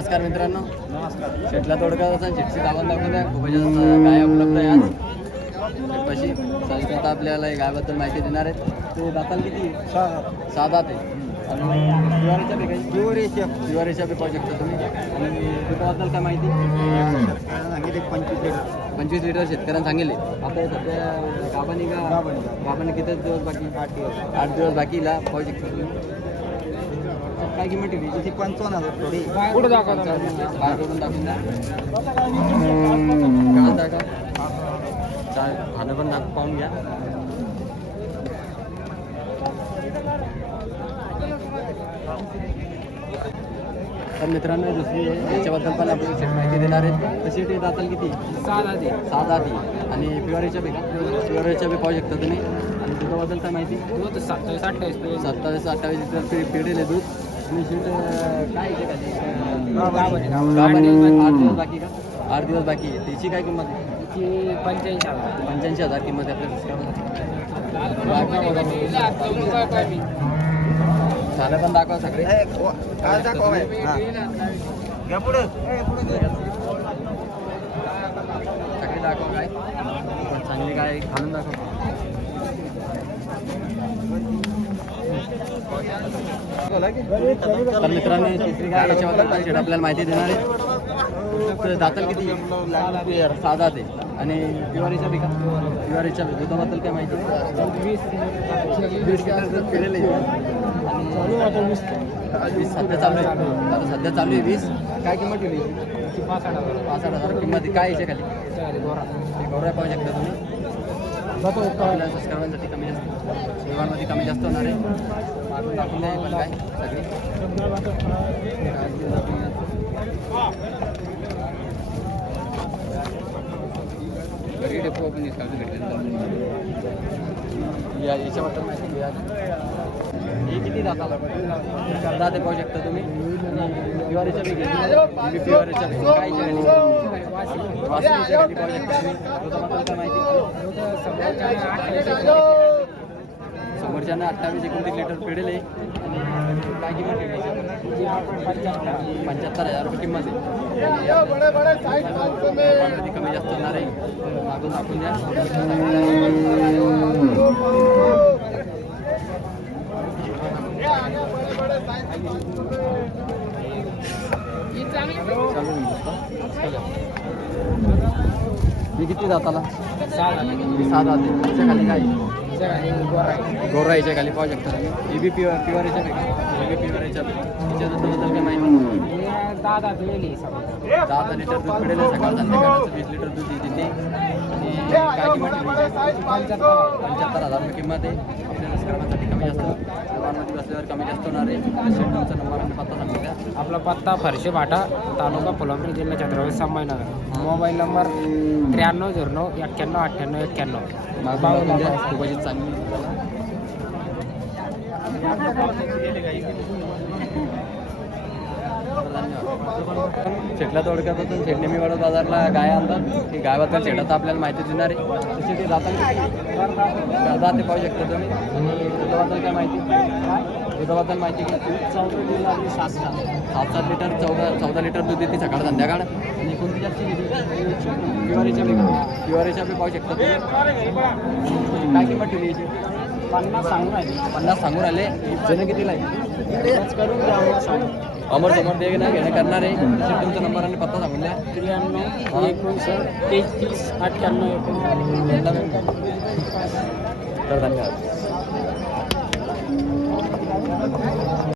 नमस्कार मित्रांनो. नमस्कार शेटला तोडका जसा शेटची गावात दाखवून द्या. खूप गाय उपलब्ध आहे आज शेटपाशी संस्कृत आपल्याला या गायबद्दल माहिती देणार आहेत. ते दाताल किती? सहा दात आहे. आणि शकता तुम्ही. आणि काय माहिती? सांगितले पंचवीस लिटर. पंचवीस लिटर शेतकऱ्यांना सांगेल आता सध्या गाबानी का. गाबाने किती दिवस बाकी? आठ दिवस. आठ दिवस बाकीला पाहू शकता तुम्ही. काय किंमत ठेवली? त्याची पंचावन्न हजार थोडी पुढे दाखवता? बाहेर करून दाखवून द्या काय म्हणता का चालेल खाणं पण दाख पाहून घ्या तर मित्रांनो दुसरी आहे याच्याबद्दल पण आपण माहिती देणार आहेत तशी ते दाताल किती? सहा दे सात आधी. आणि प्युअरीच्या बी का प्युअरीच्या बी पाहू शकता तुम्ही. आणि दुधाबद्दल काय माहिती? दूध सत्तावीस अठ्ठावीस सत्तावीस अठ्ठावीस लिटर पेढेले दूध आहे बाकी. का? आठ दिवस बाकी. आहे त्याची काय किंमत त्याची पंच्याऐंशी हजार. पंच्याऐंशी हजार किंमत आहे आपल्या झालं पण दाखवा सगळे. काय दाखवा घ्या पुढं. सगळे दाखवा काय. चांगली काय घालून दाखवा. तर मित्रांनो तिसरी काय याच्याबद्दल शेट आपल्याला माहिती देणार आहे. दाताल किती? सहा दात आहे आणि पिवारीच्या बी बी. दुधाबद्दल काय माहिती? वीस पिलेलं आहे. आणि वीस सध्या चालू आहे. आता सध्या चालू आहे वीस. काय किंमत ठेवली? पाच आठ हजार. पाच आठ हजार किंमत. काय याच्या खाली गोरा ते गौरव पाहू शकता तुम्ही. आपल्या सबस्क्रायबांसाठी कमी जास्त सेवांमध्ये कमी जास्त होणार आहे मागून दाखवून द्या हे पण काय सगळी या याच्याबद्दल माहिती घ्या हे किती दाताला करदा ते पाहू शकता तुम्ही समोरच्यानं अठ्ठावीस एकोणतीस लिटर पेडेल आहे? आणि? पंच्याहत्तर हजार रुपये किंमत आहे. कमी जास्त होणार आहे. मागून दाखवून द्या. चालू मी किती जाताला? मी सात जाते त्याच्याखाली काय? गोराईच्या खाली पाहू शकता तुम्ही. ए बी प्युअर प्युअरच्या बी ए बी प्युअरच्या बी. त्याच्याबद्दल काय माहिती? दादा दहा लिटर दूध मिळेल सकाळ संध्याकाळचं वीस लिटर दूध येते ते. आणि काय किंमत पंच्याहत्तर हजार रुपये किंमत आहे. आपल्याला सर्वांसाठी कमी जास्त. बसल्यावर कमी जास्त होणार आहे शेट तुमचा नंबर आणि पत्ता सांगू द्या. आपला पत्ता फरशी भाटा तालुका फुलंब्री जिल्हा छत्रपती संभाजीनगर. मोबाईल नंबर त्र्याण्णव झिरो नऊ एक्क्याण्णव अठ्ठ्याण्णव एक्क्याण्णव. द्या. खूपच चांगली शेटला थोडक्यात शेट नेहमी वाढत बाजारला गाय आणतात. ती गायबद्दल शेटात आपल्याला माहिती देणार. आहे तशी ते जाताना करतात ते पाहू शकता तुम्ही. आणि दुधाबद्दल काय माहिती? दुधाबद्दल माहिती घ्या. सात सात. सात सात लिटर चौदा चौदा लिटर दूध देते सकाळ संध्याकाळ. आणि कोणती जास्त घेतली पिवारीच्या बी पिवारीच्या बी पाहू शकता तुम्ही. काय किंमत ठेवली याची? पन्नास सांगून राहिले. पन्नास सांगून आले जण कितीला आहे. अमर समोर ना घेणं करणार आहे. तुमचा नंबर आणि पत्ता सांगून द्या. त्र्याण्णव एकोणसाठ तेहतीस अठ्ठ्याण्णव एकोणसाठ तर धन्यवाद.